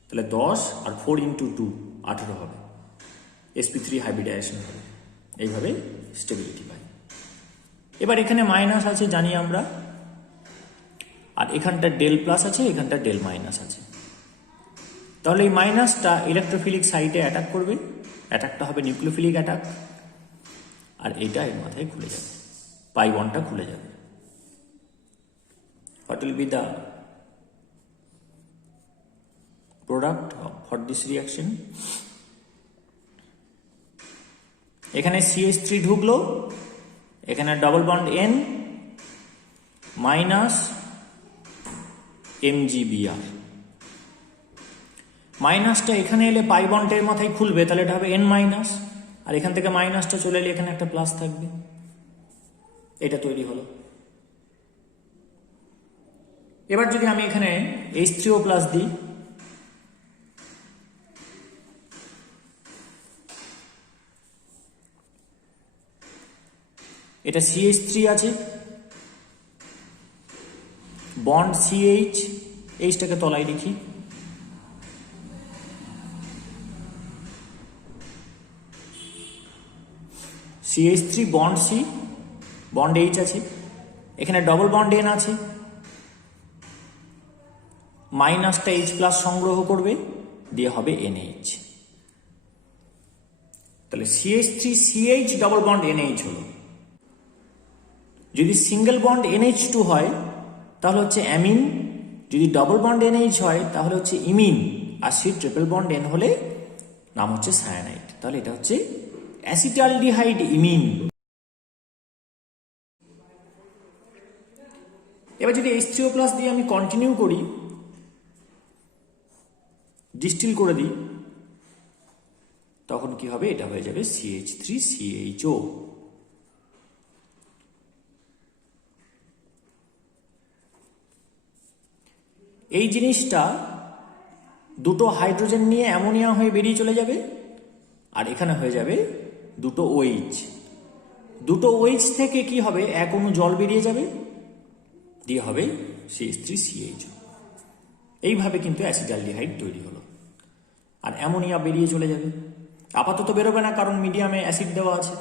তাহলে 10 আর 4 × 2 18 হবে, sp3 হাইব্রিডাইজেশন হবে, এইভাবে স্টেবিলিটি পাই। এবার এখানে মাইনাস আছে জানি আমরা, আর এখানটা ডেল প্লাস আছে, এখানটা ডেল মাইনাস আছে। তাহলে এই মাইনাসটা ইলেকট্রোফিলিক সাইটে অ্যাটাক করবে, অ্যাটাকটা হবে নিউক্লিওফিলিক অ্যাটাক, আর এইটা এর মাথায় খুলে যাবে, পাই বন্ডটা খুলে যাবে। What will be the product for this reaction? এখানে CH3 ঢুকলো, এখানে double bond N minus MgBr। মাইনাসটা এখানে এলে পাই বন্ডের মাথায় খুলবে, তাহলে এটা হবে N মাইনাস, আর এখান থেকে মাইনাসটা চলে এলে এখানে একটা প্লাস থাকবে, এটা তৈরি হলো। এবার যদি আমি এখানে H3O+ দিই, এটা CH3 আছে, বন্ড CH, এইচটাকে তলায় লিখি, CH3 bond C, bond H আছে, এখানে ডবল বন্ড এন আছে, মাইনাসটা এইচ প্লাস সংগ্রহ করবে, দিয়ে হবে এনএইচ। তাহলে CH3CH ডবল বন্ড NH হলো। যদি সিঙ্গেল বন্ড NH2 হয় তাহলে হচ্ছে অ্যামিন, যদি ডবল বন্ড NH হয় তাহলে হচ্ছে ইমিন, আর সি ট্রিপল বন্ড N হলে নাম হচ্ছে সায়ানাইড। তাহলে এটা হচ্ছে অ্যাসিটালডিহাইড ইমিন। এবার যদি H3O+ দিয়ে আমি কন্টিনিউ করি, ডিস্টিল করে দিই, তখন কি হবে? এটা হয়ে যাবে CH3CHO। এই জিনিসটা দুটো হাইড্রোজেন নিয়ে অ্যামোনিয়া হয়ে বেরিয়ে চলে যাবে, আর এখানে হয়ে যাবে দুটো OH। দুটো OH থেকে কি হবে? এক অণু জল বেরিয়ে যাবে, দিয়ে হবে CH3CHO। এইভাবে কিন্তু অ্যাসিটালডিহাইড তৈরি হলো, আর অ্যামোনিয়া বেরিয়ে চলে যাবে। আপাতত বেরোবে না, কারণ মিডিয়ামে অ্যাসিড দেওয়া আছে,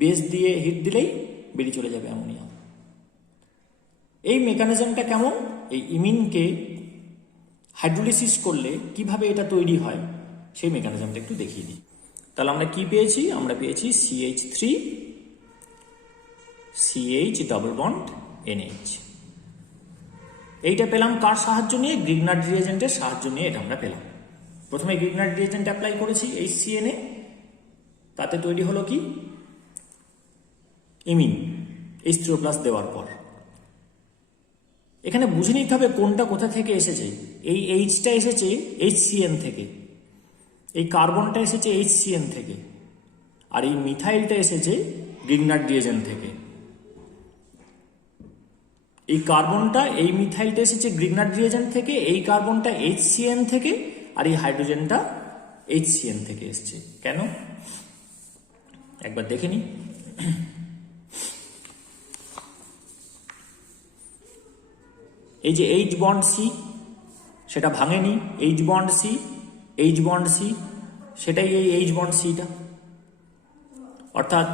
বেস দিয়ে হিট দিলেই বেরিয়ে চলে যাবে অ্যামোনিয়া। এই মেকানিজমটা কেমন? এই ইমিনকে হাইড্রোলিসিস করলে কিভাবে এটা তৈরি হয় সেই মেকানিজমটা একটু দেখিয়ে দিই। তাহলে আমরা কি পেয়েছি? আমরা পেয়েছি CH3CH ডবল বন্ড NH। এইটা পেলাম কার সাহায্য নিয়ে? গ্রিগনার রিয়েজেন্টের সাহায্য নিয়ে এটা আমরা পেলাম। প্রথমে গ্রিগনার রিয়েজেন্ট অ্যাপ্লাই করেছি HCN এ, তাতে তৈরি হলো কি? ইমিন H3O+ দেওয়ার পর। এখানে বুঝে নিতে হবে কোনটা কোথা থেকে এসেছে। এই এইচটা এসেছে HCN থেকে, এই কার্বনটা এসেছে HCN থেকে, আর এই মিথাইলটা এসেছে গ্রিগনার রিয়েজেন্ট থেকে। এই কার্বনটা, এই মিথাইলটা এসেছে গ্রিগনার রিয়েজেন্ট থেকে, এই কার্বনটা HCN থেকে, আর এই হাইড্রোজেনটা HCN থেকে এসছে। কেন? একবার দেখে নি। এই যে H বন্ড C, সেটা ভাঙেনি, H bond C, H bond C, সেটাই এই H বন্ড Cটা। অর্থাৎ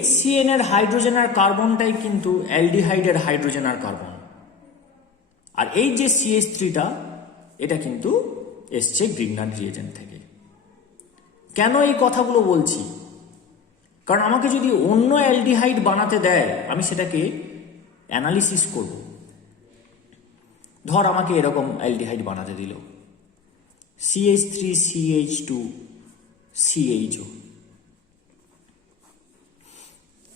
HCN এর হাইড্রোজেন আর কার্বনটাই কিন্তু অ্যালডিহাইডের হাইড্রোজেন আর কার্বন, আর এই যে CH3টা এটা কিন্তু এসছে গ্রিগনার রিয়েজেন্ট থেকে। কেন এই কথাগুলো বলছি? কারণ আমাকে যদি অন্য অ্যালডিহাইড বানাতে দেয়, আমি সেটাকে অ্যানালিসিস করব। ধর আমাকে এরকম অ্যালডিহাইড বানাতে দিল, CH3CH2CHO।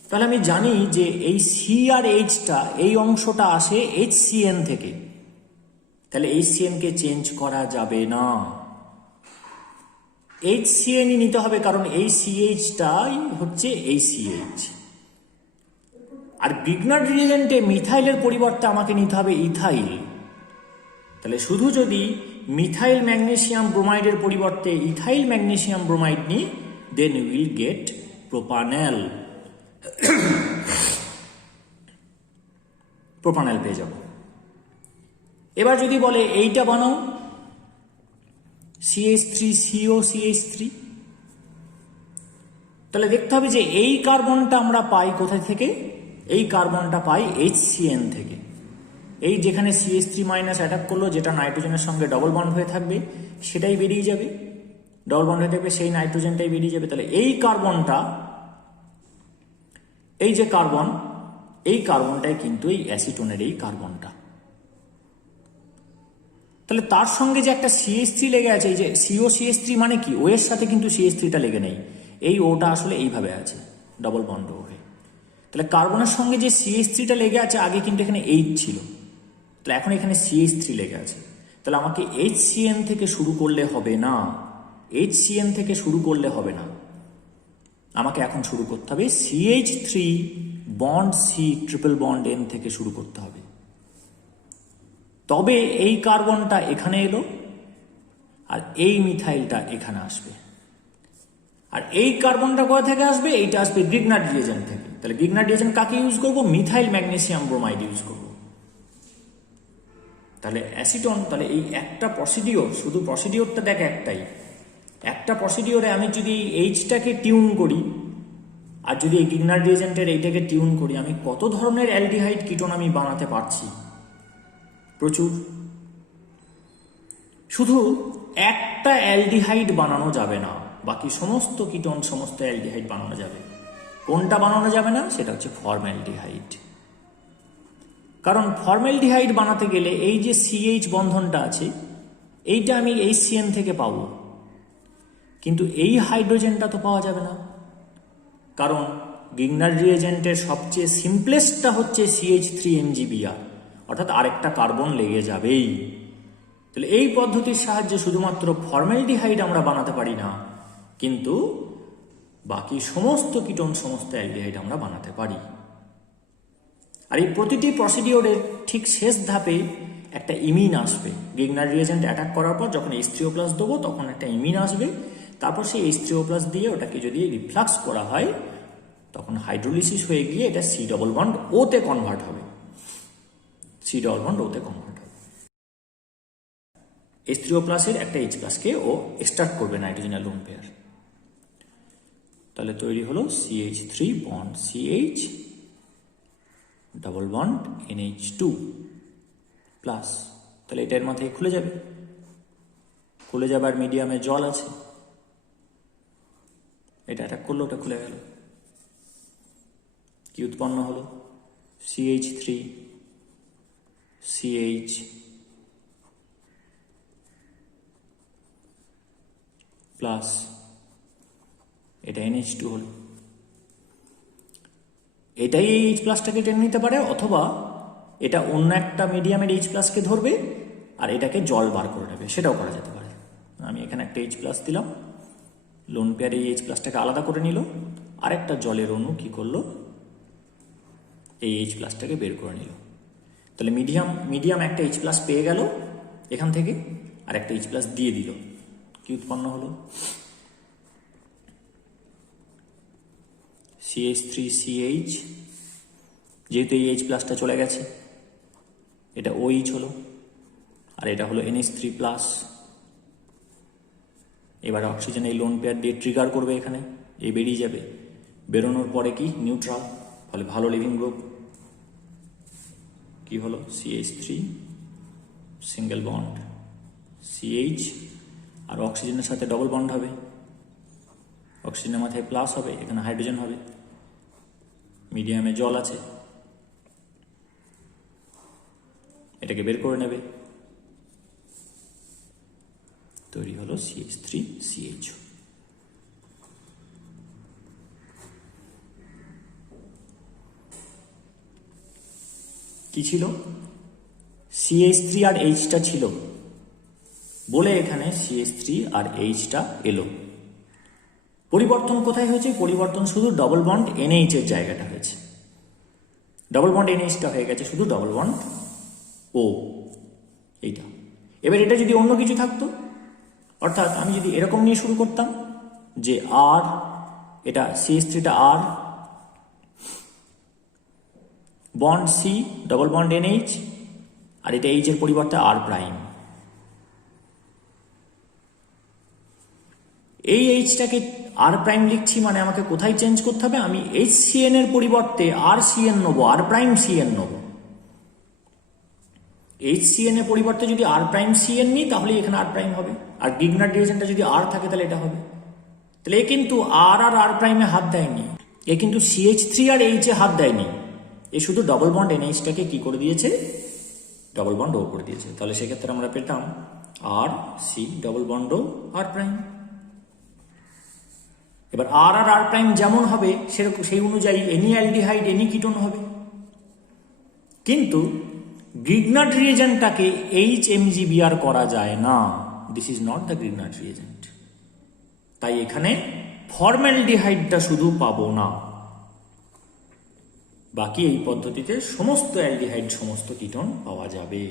তাহলে আমি জানি যে এই সি আর এইচটা, এই অংশটা আসে HCN থেকে। তাহলে HCN কে চেঞ্জ করা যাবে না, HCNই নিতে হবে, কারণ এই CHটাই হচ্ছে এই CH। আর গ্রিগনার রিয়েজেন্টে মিথাইলের পরিবর্তে আমাকে নিতে হবে ইথাইল। তাহলে শুধু যদি মিথাইল ম্যাগনেসিয়াম ব্রোমাইডের পরিবর্তে ইথাইল ম্যাগনেসিয়াম ব্রোমাইড নিই, দেন উইল গেট প্রোপানেল। প্রোপানেল পেয়ে যাব। এবার যদি বলে এইটা বানাও, CH3COCH3, তাহলে দেখতে হবে যে এই কার্বনটা আমরা পাই কোথা থেকে? এই কার্বনটা পাই HCN থেকে। এই যেখানে CH3- অ্যাটাক করলো, যেটা নাইট্রোজেনের সঙ্গে ডবল বন্ড হয়ে থাকবে, সেটাই বেরিয়ে যাবে, ডবল বন্ড হয়ে থাকবে, সেই নাইট্রোজেনটাই বেরিয়ে যাবে। তাহলে এই কার্বনটা, এই যে কার্বন, এই কার্বনটাই কিন্তু এই অ্যাসিটোনের এই কার্বনটা। তাহলে তার সঙ্গে যে একটা CH3 লেগে আছে, এই যে COCH3 মানে কি? ও এর সাথে কিন্তু CH3টা লেগে নেই, এই ওটা আসলে এইভাবে আছে ডবল বন্ড হয়ে। তাহলে কার্বনের সঙ্গে যে CH3টা লেগে আছে, আগে কিন্তু এখানে H ছিল, তাহলে এখন এখানে CH3 লেগে আছে। তাহলে আমাকে HCN থেকে শুরু করলে হবে না, HCN থেকে শুরু করলে হবে না, আমাকে এখন শুরু করতে হবে CH3 bond C triple bond N থেকে শুরু করতে হবে। তবে এই কার্বনটা এখানে এলো, আর এই মিথাইলটা এখানে আসবে। আর এই কার্বনটা কোথা থেকে আসবে? এইটা আসবে গ্রিগনার রিয়েজেন্ট থেকে। তাহলে গ্রিগনার রিয়েজেন্ট কাকে ইউজ করবো? মিথাইল ম্যাগনেসিয়াম ব্রোমাইড ইউজ করবো। তাহলে অ্যাসিটন, তাহলে এই একটা প্রসিডিওর, শুধু প্রসিডিওরটা দেখ একটাই, একটা প্রসিডিওরে আমি যদি এইচটাকে টিউন করি, আর যদি এই গিগনার রিয়েজেন্টের এইটাকে টিউন করি, আমি কত ধরনের অ্যালডিহাইড কিটোন আমি বানাতে পারছি, প্রচুর। শুধু একটা অ্যালডিহাইড বানানো যাবে না, বাকি সমস্ত কিটোন সমস্ত অ্যালডিহাইড বানানো যাবে। কোনটা বানানো যাবে না? সেটা হচ্ছে ফর্মালডিহাইড। কারণ ফর্মালডিহাইড বানাতে গেলে এই যে সিএইচ বন্ধনটা আছে, এইটা আমি HCN থেকে পাবো, কিন্তু এই হাইড্রোজেনটা তো পাওয়া যাবে না। কারণ গিগনার রিয়েজেন্টের সবচেয়ে সিম্পলেস্টটা হচ্ছে CH3MgBr, অর্থাৎ আরেকটা কার্বন লেগে যাবেই। তাহলে এই পদ্ধতির সাহায্যে শুধুমাত্র ফর্মালডিহাইড আমরা বানাতে পারি না, কিন্তু বাকি সমস্ত কিটোন সমস্ত অ্যালডিহাইড আমরা বানাতে পারি। আর এই প্রতিটি প্রসিডিওরের ঠিক শেষ ধাপে একটা ইমিন আসবে। গিগনার রিয়েজেন্ট অ্যাটাক করার পর যখন H3O+ দেবো তখন একটা ইমিন আসবে, তারপর সেই H3O+ দিয়ে ওটাকে যদি রিফ্লাক্স করা হয় তখন হাইড্রোলিসিস হয়ে গিয়ে এটা C ডবল বন্ড ওতে কনভার্ট হবে, C ডবল বন্ড ওতে কনভার্ট হবে। H3O+ এর একটা H+ কে ও এক্সট্রাক্ট করবে নাইট্রোজেনের লোন পেয়ার। তাহলে তৈরি হলো CH3 bond CH double bond NH2 plus. তাহলে এটার মাথায় খুলে যাবে, খুলে যাবার মিডিয়ামে জল আছে, এটা অ্যাটাক করলো, ওটা খুলে গেল। কি উৎপন্ন হলো? CH3 CH প্লাস, এটা NH2 হলো। এটাই এই H+টাকে টেনে নিতে পারে, অথবা এটা অন্য একটা মিডিয়ামের H+ কে ধরবে আর এটাকে জল বার করে নেবে, সেটাও করা যেতে পারে। আমি এখানে একটা H+ দিলাম, লোন পেয়ার এই H+টাকে আলাদা করে নিল, আরেকটা জলের অণু কি করলো? এই H+টাকে বের করে নিল। তাহলে মিডিয়াম একটা H+ পেয়ে গেল এখান থেকে, আর একটা H+ দিয়ে দিল। কি উৎপন্ন হলো? CH3CH, যেহেতু এই H+টা চলে গেছে, এটা OH হলো, আর এটা হলো NH3+। এবার অক্সিজেন এই লোন পেয়ার দিয়ে ট্রিগার করবে, এখানে এই বেরিয়ে যাবে, বেরোনোর পরে কি? নিউট্রাল, ফলে ভালো লিভিং গ্রুপ। কি হলো? CH3 সিঙ্গেল বন্ড CH, আর অক্সিজেনের সাথে ডবল বন্ড হবে, অক্সিজেনের মাথায় প্লাস হবে, এখানে হাইড্রোজেন হবে, মিডিয়ামে জল আছে, এটাকে বের করে নেবে, তৈরি হলো CH3CH। কি ছিল? CH3 আর Hটা ছিল বলে এখানে CH3 আর Hটা এলো। পরিবর্তন কোথায় হয়েছে? পরিবর্তন শুধু ডবল বন্ড NH এর জায়গাটা হয়েছে, ডবল বন্ড NHটা হয়ে গেছে শুধু ডবল বন্ড O, এইটা। এবার এটা যদি অন্য কিছু থাকতো, অর্থাৎ আমি যদি এরকম নিয়ে শুরু করতাম যে R, এটা CH3টা R, bond C double bond NH, আর এটা H এর পরিবর্তে R প্রাইম। এই Hটাকে R প্রাইম লিখছি, মানে আমাকে কোথায় চেঞ্জ করতে হবে? আমি HCN এর পরিবর্তে RCN নেবো, R প্রাইম CN নেবো। HCN এর পরিবর্তে যদি R প্রাইম CN নিই তাহলে এখানে R প্রাইম হবে, আর গিগনার রিয়েজেন্টটা যদি R থাকে তাহলে এটা হবে। তাহলে এ কিন্তু R আর R প্রাইমে হাত দেয়নি, এ কিন্তু CH3 আর H এ হাত দেয়নি, এ শুধু ডবল বন্ড NHটাকে কি করে দিয়েছে? ডবল বন্ড O করে দিয়েছে। তাহলে সেক্ষেত্রে আমরা পেতাম RC double bond O R prime. এবার R আর R প্রাইম যেমন হবে সেরকম সেই অনুযায়ী এনি অ্যালডিহাইড এনি কিটোন হবে, কিন্তু গিগনার রিয়েজেন্টটাকে HMgBr করা যায় না। This is not the Grignard reagent. তাই এখানে ফর্মালডিহাইডটা শুধু পাবো না, বাকি এই পদ্ধতিতে সমস্ত অ্যালডিহাইড সমস্ত কিটোন পাওয়া যাবে।